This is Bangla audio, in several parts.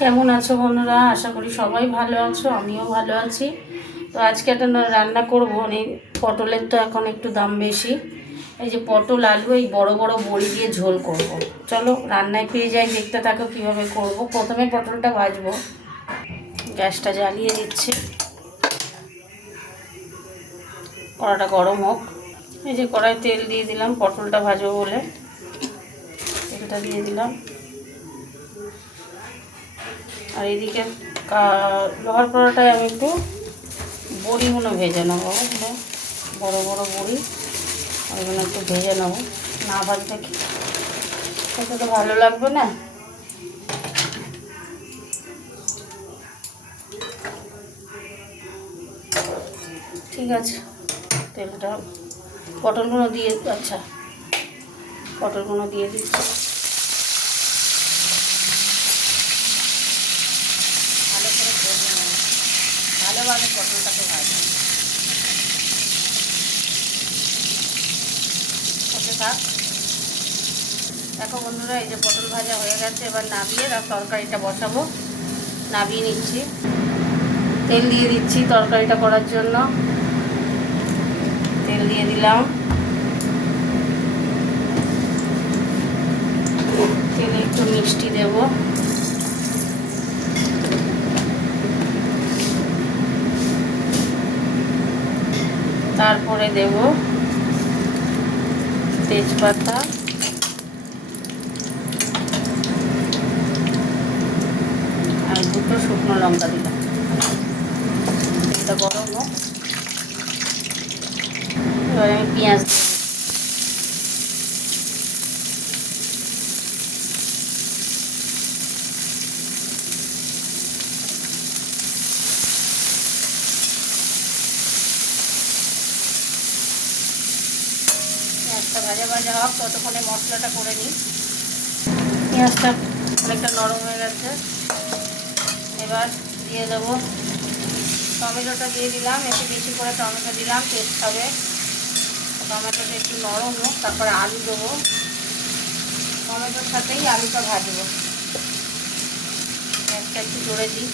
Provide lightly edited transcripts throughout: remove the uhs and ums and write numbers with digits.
কেমন আছো বন্ধুরা? আশা করি সবাই ভালো আছো, আমিও ভালো আছি। তো আজকে একটা রান্না করবো। পটলের তো এখন একটু দাম বেশি। এই যে পটল আলু এই বড় বড় বড়ি দিয়ে ঝোল করব। চলো রান্নায় পেয়ে যাই, দেখতে থাকো কীভাবে করব। প্রথমে পটলটা ভাজবো, গ্যাসটা জ্বালিয়ে দিচ্ছি, কড়াটা গরম হোক। এই যে কড়াই তেল দিয়ে দিলাম পটলটা ভাজবো বলে, তেলটা দিয়ে দিলাম। আর এদিকে লোহার কড়াটায় আমি একটু বড়িগুলো ভেজে নেবো, বড় বড় বড়ি, ওইগুলো একটু ভেজে নেবো। না ভাজলে খেতে তো ভালো লাগবে না। ঠিক আছে, তেলটা পটলগুলো দিয়ে, আচ্ছা পটলগুলো দিয়ে দিচ্ছি। ভালো করে ভেজে নেব, ভালোভাবে পটলটাকে ভাজবো। ওকে থাক। দেখো বন্ধুরা, এই যে পটল ভাজা হয়ে গেছে, এবার নামিয়ে তরকারিটা বসাবো। নামিয়ে নিচ্ছি, তেল দিয়ে দিচ্ছি তরকারিটা করার জন্য। তেল দিয়ে দিলাম, তেলে একটু মিষ্টি দেব, তারপরে দেব তেজপাতা, আর দুটো শুকনো লঙ্কা দিলাম। এটা গরম হোক, এবার আমি পেঁয়াজ দেব। পেঁয়াজটা ভাজা ভাজা হোক, ততক্ষণে মশলাটা করে নিই। পেঁয়াজটা অনেকটা নরম হয়ে গেছে, এবার দিয়ে দেবো টমেটোটা দিয়ে দিলাম। একটু বেশি করে টমেটো দিলাম, টেস্ট হবে। টমেটোটা একটু নরম হোক, তারপরে আলু দেবো। টমেটোর সাথেই আলুটা ভাজবো। গ্যাসটা একটু জোরে দিই।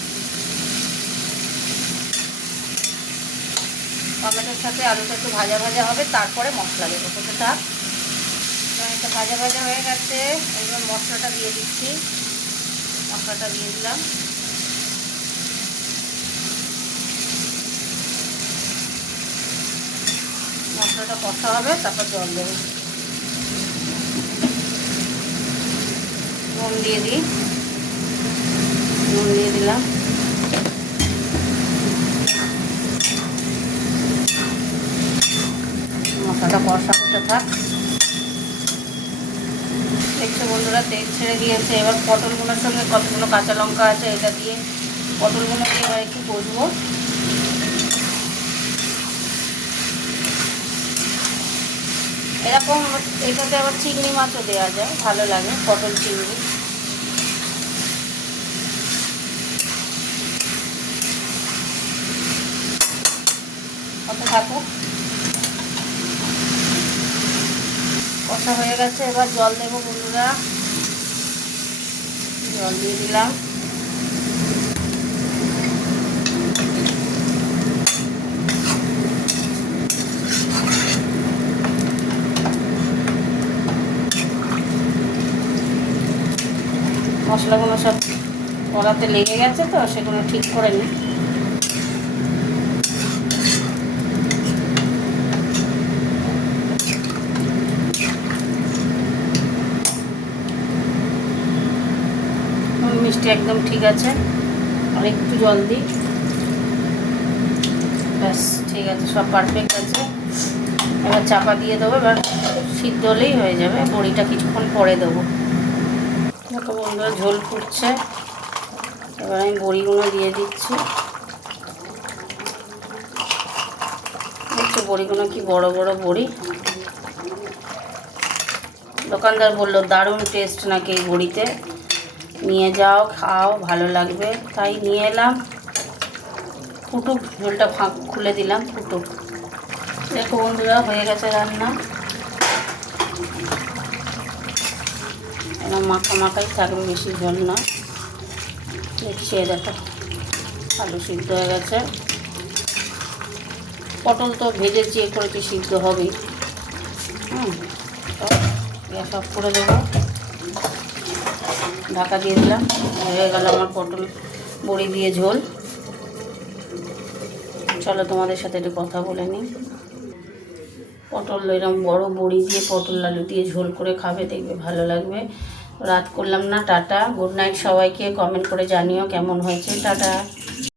টমেটোর সাথে আলুটা একটু ভাজা ভাজা হবে, তারপরে মশলা দেবো। কোথাটা একটা ভাজা ভাজা হয়ে গেছে, এবার মশলাটা দিয়ে দিচ্ছি। মশলাটা দিয়ে দিলাম, মশলাটা কষা হবে, তারপর জল দেবো। নুন দিয়ে দিই, নুন দিয়ে দিলাম। মশলাটা কষা হতে থাক। দেখছো বন্ধুরা, তেল ছেড়ে দিয়েছে। এবার পটলগুলোর সঙ্গে কতগুলো কাঁচা লঙ্কা আছে, এটা দিয়ে পটলগুলো দিয়ে এবার একটু কষবো। এরকম এটাতে আবার চিংড়ি মাছও দেওয়া যায়, ভালো লাগে, পটল চিংড়ি। কত থাকুক, কষা হয়ে গেছে। এবার জল দেবো বন্ধুরা, জল দিয়ে দিলাম। মশলাগুলো সব কড়াতে লেগে গেছে, তো সেগুলো ঠিক করে নিই। মিষ্টি একদম ঠিক আছে, আর একটু জল দিই, ব্যাস ঠিক আছে, সব পারফেক্ট আছে। এবার চাপা দিয়ে দেবো, এবার সিদ্ধ হলেই হয়ে যাবে। বড়িটা কিছুক্ষণ পরে দেবো। দেখো বন্ধুরা, ঝোল ফুটছে, এবার আমি বড়িগুলো দিয়ে দিচ্ছি। দেখছো বড়িগুলো কি বড় বড় বড়ি। দোকানদার বললো দারুণ টেস্ট নাকি এই বড়িতে, নিয়ে যাও খাও, ভালো লাগবে। তাই নিয়ে এলাম। ফুটুক, ঝোলটা খুলে দিলাম, ফুটুক। দেখো বন্ধুরা, হয়ে গেছে রান্না। এবার মাখা মাখাই থাকবে, বেশি ঝোল না। দেখছি দেখো আলু সিদ্ধ হয়ে গেছে। পটল তো ভেজেছি, করেছি, সিদ্ধ হবেই। গ্যাস অফ করে দেবো, ঢাকা দিয়ে দিলাম। হয়ে গেল আমার পটল বড়ি দিয়ে ঝোল। চলো তোমাদের সাথে একটু কথা বলে নিই। পটল এরকম বড় বড়ি দিয়ে পটল আলু দিয়ে ঝোল করে খাবে, দেখবে ভালো লাগবে। রাত করলাম না, টাটা, গুড নাইট সবাইকে। কমেন্ট করে জানিও কেমন হয়েছে। টাটা।